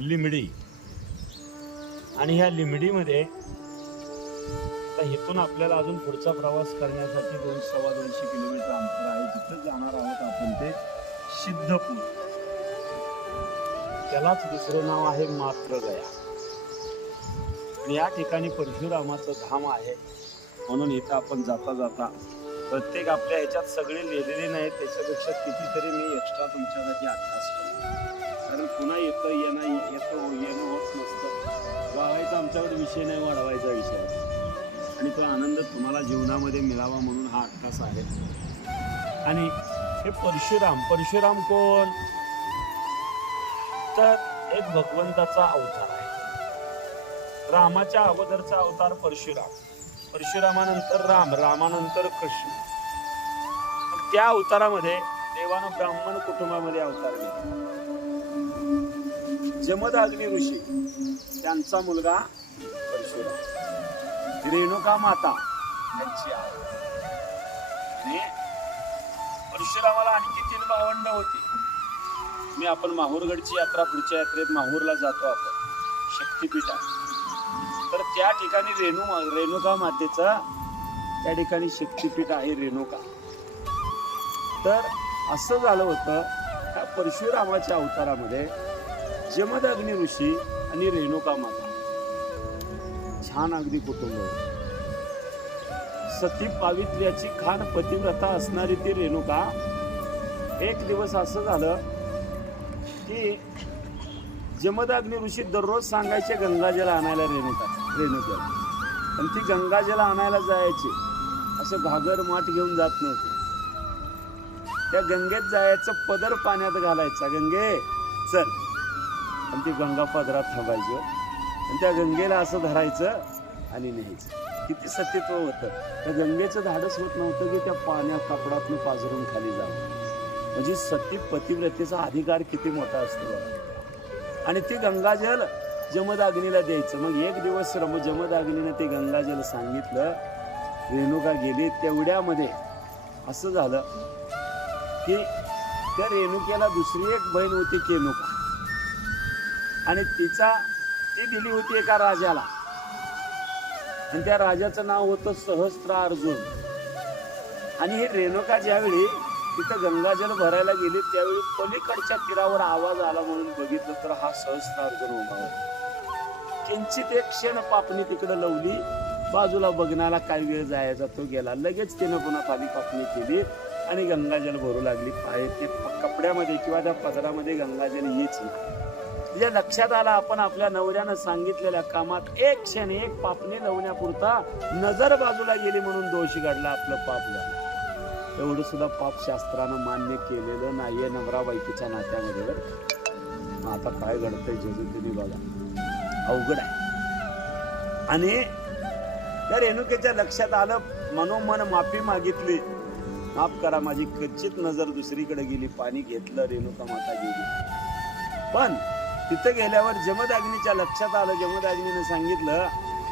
लिमडी. आणि ह्या लिमडीमध्ये इथून आपल्याला अजून पुढचा प्रवास करण्यासाठी 200-250 किलोमीटर अंतर आहे. तिथं जाणार आहोत आपण ते सिद्धपूर. त्यालाच दुसरं नाव आहे मात्रगया. आणि या ठिकाणी परशुरामाचं धाम आहे. म्हणून इथं आपण जाता जाता प्रत्येक आपल्या ह्याच्यात सगळे लिहिलेले नाहीत, त्याच्यापेक्षा कितीतरी मी एक्स्ट्रा तुमच्यासाठी अभ्यास करतो. कारण पुन्हा येणं होत नसतं. वाढवायचा आमच्याकडे विषय नाही, वाढवायचा विषय. आणि तो आनंद तुम्हाला जीवनामध्ये मिळावा म्हणून हा अभ्यास आहे. आणि हे परशुराम कोण? तर एक भगवंताचा अवतार आहे. रामाच्या अगोदरचा अवतार परशुराम, परशुरामानंतर रामानंतर कृष्ण. त्या अवतारामध्ये देवानं ब्राह्मण कुटुंबामध्ये अवतार घेतला. जमदग्नी ऋषी त्यांचा मुलगा परशुराम, रेणुका माता त्यांची आई. आणि परशुरामाला आणखी 3 भावंड होती. आपण माहूरगडची यात्रा, पुढच्या यात्रेत माहूरला जातो आपण, शक्तिपीठ आहे. तर त्या ठिकाणी रेणुका मातेचा त्या ठिकाणी शक्तिपीठ आहे रेणुका. तर असं झालं होतं त्या परशुरामाच्या अवतारामध्ये जमदग्नी ऋषी आणि रेणुका माता छान अगदी कुटुंब होतं. सती पावित्र्याची खान पतिव्रता असणारी ती रेणुका. एक दिवस असं झालं की जमदग्नी ऋषी दररोज सांगायचे गंगाजल आणायला रेणुकेला. पण ती गंगाजल आणायला जायची असं घागर माठ घेऊन जात नव्हते. त्या गंगेत जायचं, पदर पाण्यात घालायचा, गंगे चल. आणि ती गंगा पदरात थांबायची आणि त्या गंगेला असं धरायचं आणि न्यायचं. किती सत्यत्व होतं. त्या गंगेचं धाडस होत नव्हतं की त्या पाण्यात कपडातून पाझरून खाली जावं. म्हणजे सती पतिव्रतेचा अधिकार किती मोठा असतो. आणि ती गंगाजल जमदग्नीला द्यायचं. मग एक दिवस जमदग्नीने ते गंगाजल सांगितलं, रेणुका गेली. तेवढ्यामध्ये असं झालं की त्या रेणुकेला दुसरी एक बहीण होती केनुका. आणि ती दिली होती एका राजाला. आणि त्या राजाचं नाव होतं सहस्त्रार्जुन. आणि ही रेणुका ज्यावेळी तिथं गंगाजल भरायला गेली त्यावेळी पलीकडच्या तीरावर आवाज आला म्हणून बघितलं तर हा सहस्त्रार्जुन उभा होता. किंचित एक क्षण पापणी तिकडे लावली, बाजूला बघण्याला काय वेळ जायचा तो गेला. लगेच तिनं पुन्हा खाली पापणी केली आणि गंगाजल भरू लागली. पाय ते कपड्यामध्ये किंवा त्या पदरामध्ये गंगाजल येच नाही. तिच्या लक्षात आला आपण आपल्या नवऱ्यानं सांगितलेल्या कामात एक क्षण एक पापणी लावण्यापुरता नजर बाजूला गेली म्हणून दोष घडला, आपलं पाप झालं. एवढं सुद्धा पाप शास्त्रानं मान्य केलेलं नाहीये नवरा बायकोच्या नात्यामध्ये. आता काय घडतंय जजू तुम्ही बघा, अवघड आहे. आणि त्या रेणुकेच्या लक्षात आलं, मनोमन माफी मागितली, माफ करा माझी कच्चित नजर दुसरीकडे गेली. पाणी घेतलं, रेणुका माता गेली. पण तिथं गेल्यावर जमदग्नीच्या लक्षात आलं. जमदग्नीने सांगितलं,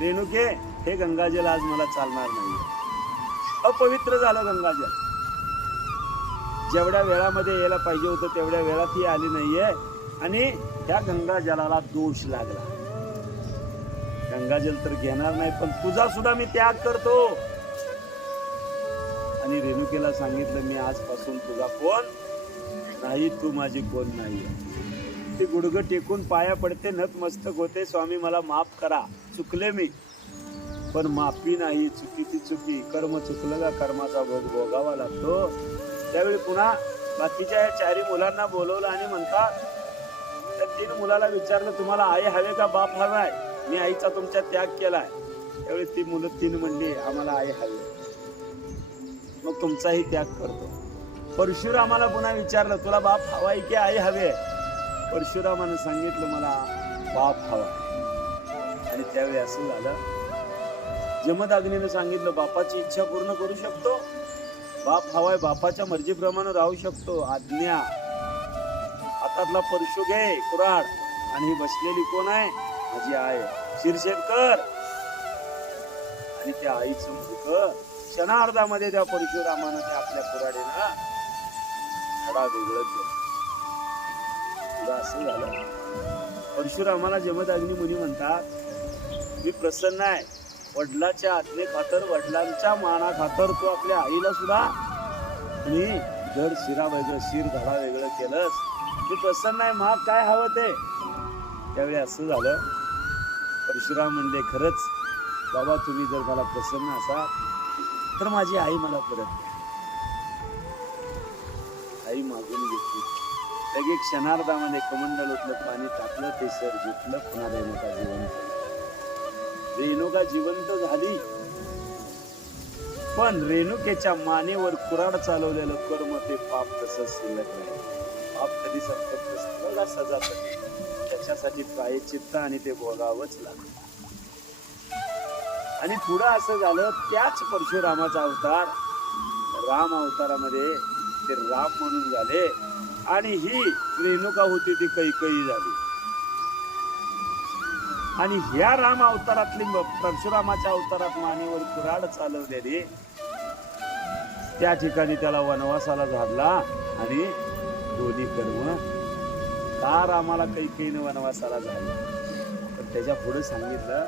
रेणुके हे गंगाजल आज मला चालणार नाही, अपवित्र झालं गंगाजल. जेवढ्या वेळामध्ये यायला पाहिजे होतं तेवढ्या वेळात ही आली नाहीये. आणि त्या गंगाजलाला दोष लागला. गंगाजल तर घेणार नाही, पण तुझा सुद्धा मी त्याग करतो. आणि रेणुकेला सांगितलं, मी आजपासून तुझा कोण नाही, तू माझी कोण नाही. ती गुडघं टेकून पाया पडते, नतमस्तक होते, स्वामी मला माफ करा, चुकले मी. पण माफी नाही, चुकीची चुकी. कर्म चुकलं का कर्माचा भोग भोगावा लागतो. त्यावेळी पुन्हा बाकीच्या 4 मुलांना बोलवलं आणि म्हणतात, त्या 3 मुलाला विचारलं, तुम्हाला आई हवे का बाप हवाय? मी आईचा तुमच्या त्याग केलाय. त्यावेळी ती मुलं 3 म्हणली, आम्हाला आई हवी, मग तुमचाही त्याग करतो. परशुरामाला पुन्हा विचारलं, तुला बाप हवाय की आई हवे? परशुरामानं सांगितलं, मला बाप हवा. आणि त्यावेळी असं झालं, जमदग्नीने सांगितलं, बापाची इच्छा पूर्ण करू शकतो, बाप हवाय, बापाच्या मर्जीप्रमाणे राहू शकतो, आज्ञा. हातातला परशु घे कुऱ्हाड. आणि ही बसलेली कोण आहे? माझी आई, शिरशेर कर. आणि त्या आईचं मुख क्षणार्धामध्ये त्या परशुरामानं त्या आपल्या कुऱ्हाडीनं धडा वेगळं केलं. असं झालं, परशुरामाला जमदग्नी मुनी म्हणतात, मी प्रसन्न आहे, वडिलाच्या आज्ञे खातर, वडिलांच्या माना खातर तू आपल्या आईला सुद्धा मी धड शिरा वेगळं, शिर धडा वेगळं केलंस, मी प्रसन्न आहे, माग काय हवं ते. त्यावेळी असं झालं, परशुराम म्हणले, खरंच बाबा तुम्ही जर मला प्रसन्न असाल तर माझी आई मला परत द्या. आई मागून घेतली. लगेच क्षणार्धामध्ये कमंडलोतलं पाणी टाकलं, ते सर घेतलं, पुन्हा रेणुका जिवंत. रेणुका जिवंत झाली, पण रेणुकेच्या मानेवर कुऱ्हाड चालवलेलं कर्म ते पाप तसंच शिल्लक नाही. पाप कधी संपत नसतं बघा, सजा त्याच्यासाठी प्रायश्चित्त आणि ते भोगावंच लागतं. आणि पुढं असं झालं, त्याच परशुरामाचा अवतार राम अवतारामध्ये ते राम म्हणून झाले, आणि ही रेणुका होती ती कैकेयी झाली. आणि ह्या राम अवतारातली परशुरामाच्या अवतारात मानेवर कुऱ्हाड चालवलेली, त्या ठिकाणी त्याला वनवासाला झाडला. आणि दोन्ही कर्म का रामाला कैकेयीने वनवासाला झाले, पण त्याच्या पुढे सांगितलं,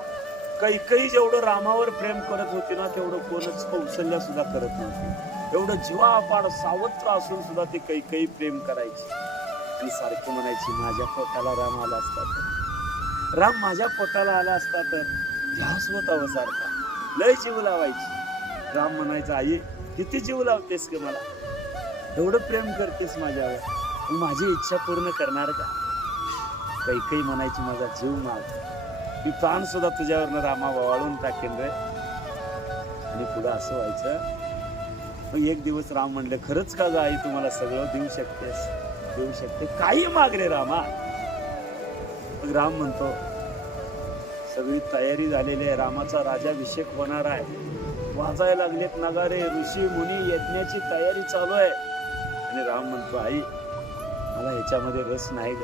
कैकेयी जेवढं रामावर प्रेम करत होती ना, तेवढं कोणच कौशल्य सुद्धा करत नव्हती. एवढं जीवापाड सावत्र असून सुद्धा ती कैकेयी प्रेम करायची आणि सारखं म्हणायची, माझ्या पोटाला राम आला असता तर, राम माझ्या पोटाला आला असता तर, ध्यास होता सारखा, लय जीव लावायची. राम म्हणायचा, आई किती जीव लावतेस का मला, एवढं प्रेम करतेस माझ्यावर, पण माझी इच्छा पूर्ण करणार का. कैकेयी म्हणायची, माझा जीव माग, मी प्राण सुद्धा तुझ्यावरनं रामा ववाळून टाकेन रे. आणि पुढं असं व्हायचं. मग एक दिवस राम म्हणले, खरंच का ग आई, तुम्हाला सगळं देऊ शकतेस, देऊ शकते, काही माग रे रामा. मग राम म्हणतो, सगळी तयारी झालेली आहे, रामाचा राज्याभिषेक होणार आहे, वाजायला लागलेत नगारे, ऋषी मुनी, यज्ञाची तयारी चालू आहे. आणि राम म्हणतो, आई मला ह्याच्यामध्ये रस नाही ग,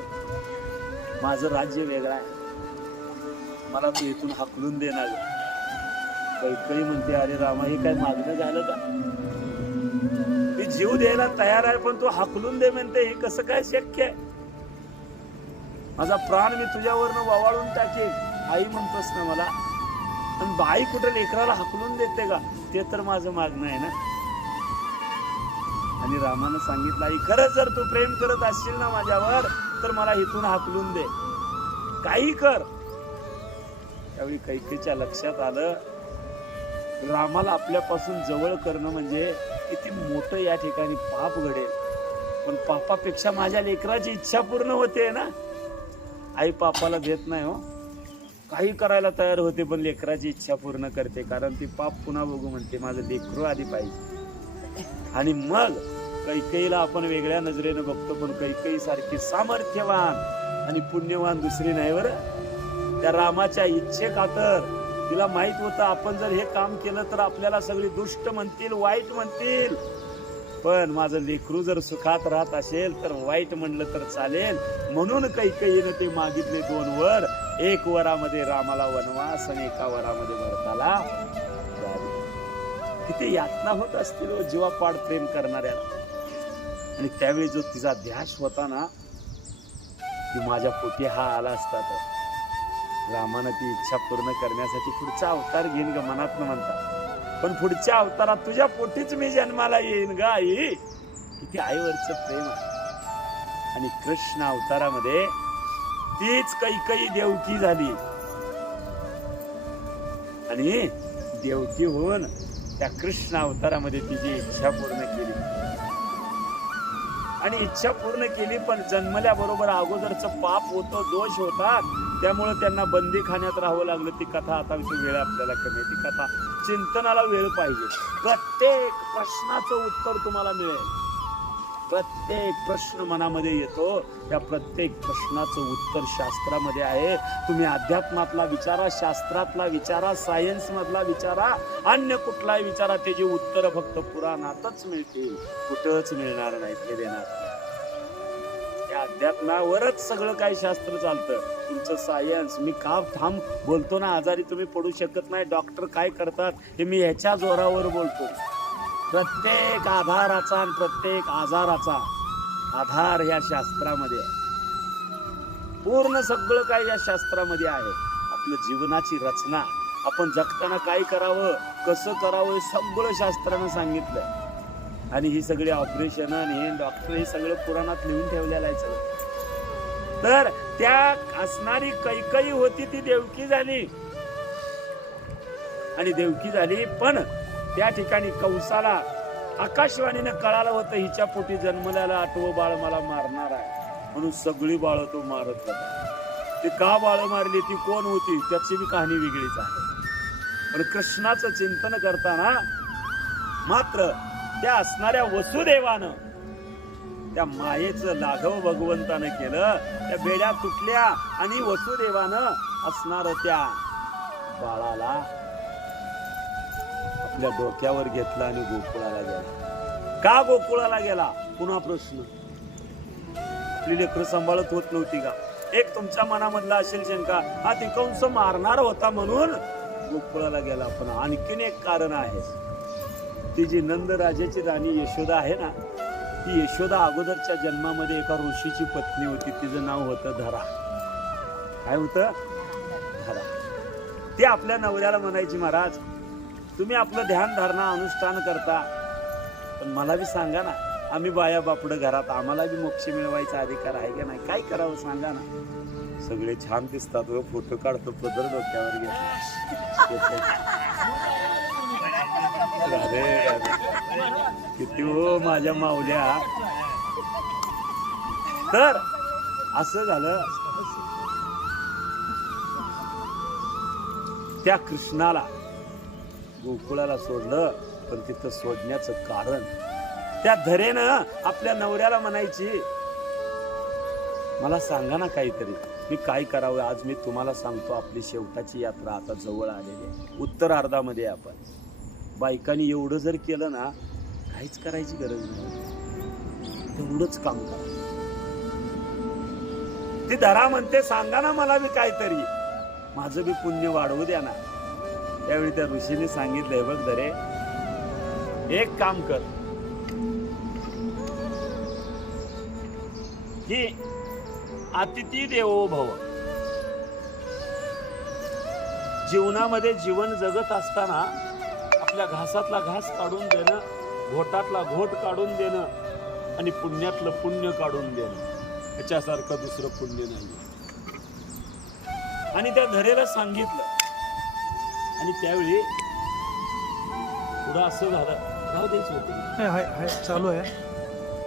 माझं राज्य वेगळं आहे, मला तू इथून हाकलून देणार. कैकेयी म्हणते, अरे रामा हे काय मागणं झालं का, मी जीव द्यायला तयार आहे, पण तू हाकलून दे म्हणते, हे कसं काय शक्य आहे. माझा प्राण मी तुझ्यावरनं ववाळून टाकेन, आई म्हणतोस ना मला, पण बाई कुठं लेकराला हाकलून देते का, ते तर माझं मागणं आहे ना. आणि रामानं सांगितलं, आई खरंच जर तू प्रेम करत असशील ना माझ्यावर, तर मला इथून हाकलून दे, काही कर. त्यावेळी कैकेयीच्या लक्षात आलं, रामाला आपल्यापासून जवळ करणं म्हणजे किती मोठं या ठिकाणी पाप घडेल, पण पापापेक्षा माझ्या लेकराची इच्छा पूर्ण होते ना. आई पापाला देत नाही हो, काही करायला तयार होते, पण लेकराची इच्छा पूर्ण करते, कारण ती पाप पुन्हा बघू म्हणते, माझं लेकरू आधी पाहिजे. आणि मग कैकेयीला आपण वेगळ्या नजरेनं बघतो, पण कैकेयी सारखी सामर्थ्यवान आणि पुण्यवान दुसरी नाही बरं. त्या रामाच्या इच्छे खातर तिला माहित होतं, आपण जर हे काम केलं तर आपल्याला सगळी दुष्ट म्हणतील, वाईट म्हणतील, पण माझं लेकरू जर सुखात राहत असेल तर वाईट म्हणलं तर चालेल. म्हणून कैकेयीनं ते मागितले 2 वर, 1 वरामध्ये रामाला वनवास आणि 1 वरामध्ये भरताला. किती यातना होत असतील जीवापाड प्रेम करणाऱ्याला. आणि त्यावेळी जो तिचा ध्यास होता ना, की माझ्या पोटी हा आला असता तर, रामानं ती इच्छा पूर्ण करण्यासाठी पुढचा अवतार घेईन ग मनात म्हणतात, पण पुढच्या अवतारात तुझ्या पोटीच मी जन्माला येईन ग आई. किती आईवरचं प्रेम आहे. आणि कृष्ण अवतारामध्ये तीच कैकेयी देवकी झाली, आणि देवकी होऊन त्या कृष्ण अवतारामध्ये तिची इच्छा पूर्ण केली. आणि इच्छा पूर्ण केली, पण जन्मल्याबरोबर अगोदरचं पाप होतं, दोष होता, त्यामुळे त्यांना बंदी खाण्यात राहावं लागलं. ती कथा आता वेळ आपल्याला कमी, ती कथा चिंतनाला वेळ पाहिजे. प्रत्येक प्रश्नाचं उत्तर तुम्हाला मिळेल. प्रत्येक प्रश्न मनामध्ये येतो, त्या प्रत्येक प्रश्नाचं उत्तर शास्त्रामध्ये आहे. तुम्ही अध्यात्मातला विचारा, शास्त्रातला विचारा, सायन्स मधला विचारा, अन्य कुठलाही विचारा, त्याची उत्तर फक्त पुराणातच मिळतील, कुठंच मिळणार नाही. ते देणार त्या अध्यात्मावरच सगळं काही शास्त्र चालतं. तुमचं सायन्स, मी का थांब बोलतो ना, आजारी तुम्ही पडू शकत नाही, डॉक्टर काय करतात हे मी ह्याच्या जोरावर बोलतो. प्रत्येक आधाराचा आणि प्रत्येक आजाराचा आधार ह्या शास्त्रामध्ये आहे. पूर्ण सगळं काय या शास्त्रामध्ये आहे. आपलं जीवनाची रचना, आपण जगताना काय करावं, कसं करावं, हे सगळं शास्त्रानं सांगितलंय. आणि ही सगळी ऑपरेशन आणि हे डॉक्टर हे सगळं पुराणात लिहून ठेवलेलं आहे सगळं. तर त्या असणारी कैकई होती ती देवकी झाली, आणि देवकी झाली, पण त्या ठिकाणी कंसाला आकाशवाणीने कळालं होतं हिच्या पोटी जन्मल्याला 8वं बाळ मला मारणार आहे, म्हणून सगळी बाळ तो मारत होता. ती का बाळ मारली, ती कोण होती, त्याची बी कहाणी वेगळीच आहे. पण कृष्णाचं चिंतन करताना मात्र त्या असणाऱ्या वसुदेवानं, त्या मायेचं लाघव भगवंतानं केलं. त्या बेड्या तुटल्या आणि वसुदेवानं असणार त्या बाळाला आपल्या डोक्यावर घेतला आणि गोकुळाला गेला. का गोकुळाला गेला? पुन्हा प्रश्न. आपली लेकरं सांभाळत होत नव्हती का? एक तुमच्या मनामधला असेल शंका, हा ती कंस मारणार होता म्हणून गोकुळाला गेला. पण आणखीन एक कारण आहे. ती जी नंद राजाची राणी यशोदा आहे ना, ती यशोदा अगोदरच्या जन्मामध्ये एका ऋषीची पत्नी होती. तिचं नाव होतं धरा. काय होतं? धरा. ती आपल्या नवऱ्याला म्हणायची, महाराज तुम्ही आपलं ध्यान धारणा अनुष्ठान करता, पण मला बी सांगा ना, आम्ही बाया बापड घरात, आम्हाला बी मोक्ष मिळवायचा अधिकार आहे का नाही? काय करावं सांगा ना. सगळे छान दिसतात, फोटो काढतो, पदर डोक्यावर घेतो. राधे राधे, किती हो माझ्या माऊल्या. तर असं झालं, त्या कृष्णाला गोकुळाला सोडलं. पण तिथं सोडण्याचं कारण, त्या धरेनं आपल्या नवऱ्याला म्हणायची, मला सांगा ना काहीतरी, मी काय करावं? आज मी तुम्हाला सांगतो, आपली शेवटाची यात्रा आता जवळ आलेली आहे. उत्तरार्धामध्ये आपण बायकांनी एवढं जर केलं ना, काहीच करायची गरज नाही, तेवढंच काम करा. ती धरा म्हणते, सांगा ना मला बी काहीतरी, माझं बी पुण्य वाढवू द्या ना. त्यावेळी त्या ऋषीने सांगितलंय, बघ धरे, एक काम कर की अतिथी देवो भव. जीवनामध्ये जीवन जगत असताना आपल्या घासातला घास काढून देणं, घोटातला घोट काढून देणं आणि पुण्यातलं पुण्य काढून देणं, याच्यासारखं दुसरं पुण्य नाही. आणि त्या धरेला सांगितलं. आणि त्यावेळी पुढं असं झालं, राहू द्यायचं होतं, चालू आहे.